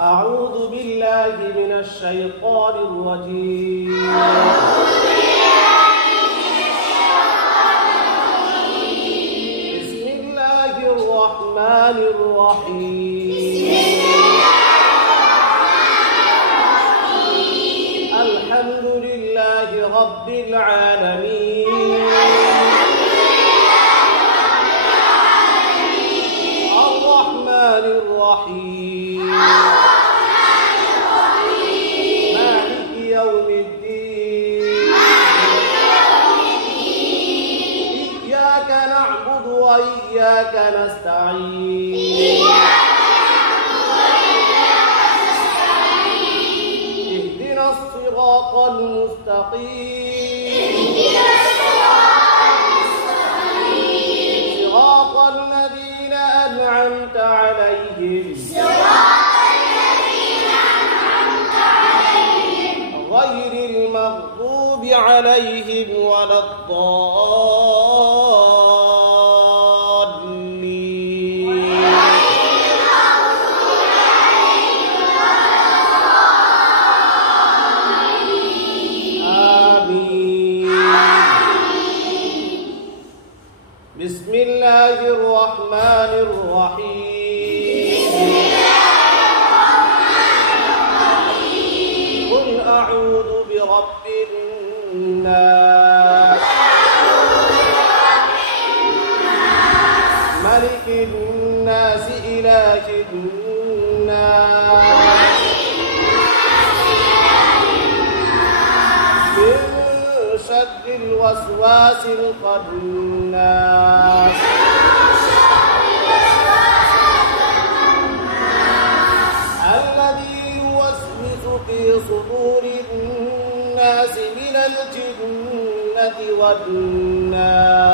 أعوذ بالله من الشيطان الرجيم. بسم الله الرحمن الرحيم. الحمد لله رب العالمين. الرحمن الرحيم. مالك يوم الدين. إياك نعبد وإياك نستعين. اهدنا الصراط المستقيم. صراط الذين أنعمت عليهم غير المغضوب عليهم ولا الضالين. آمين. بسم الله الرحمن الرحيم. قل أعوذ برب الناس ملك الناس إله الناس من شر الوسواس الخناس الذي يوسوس في صدور الناس من الجنة والناس.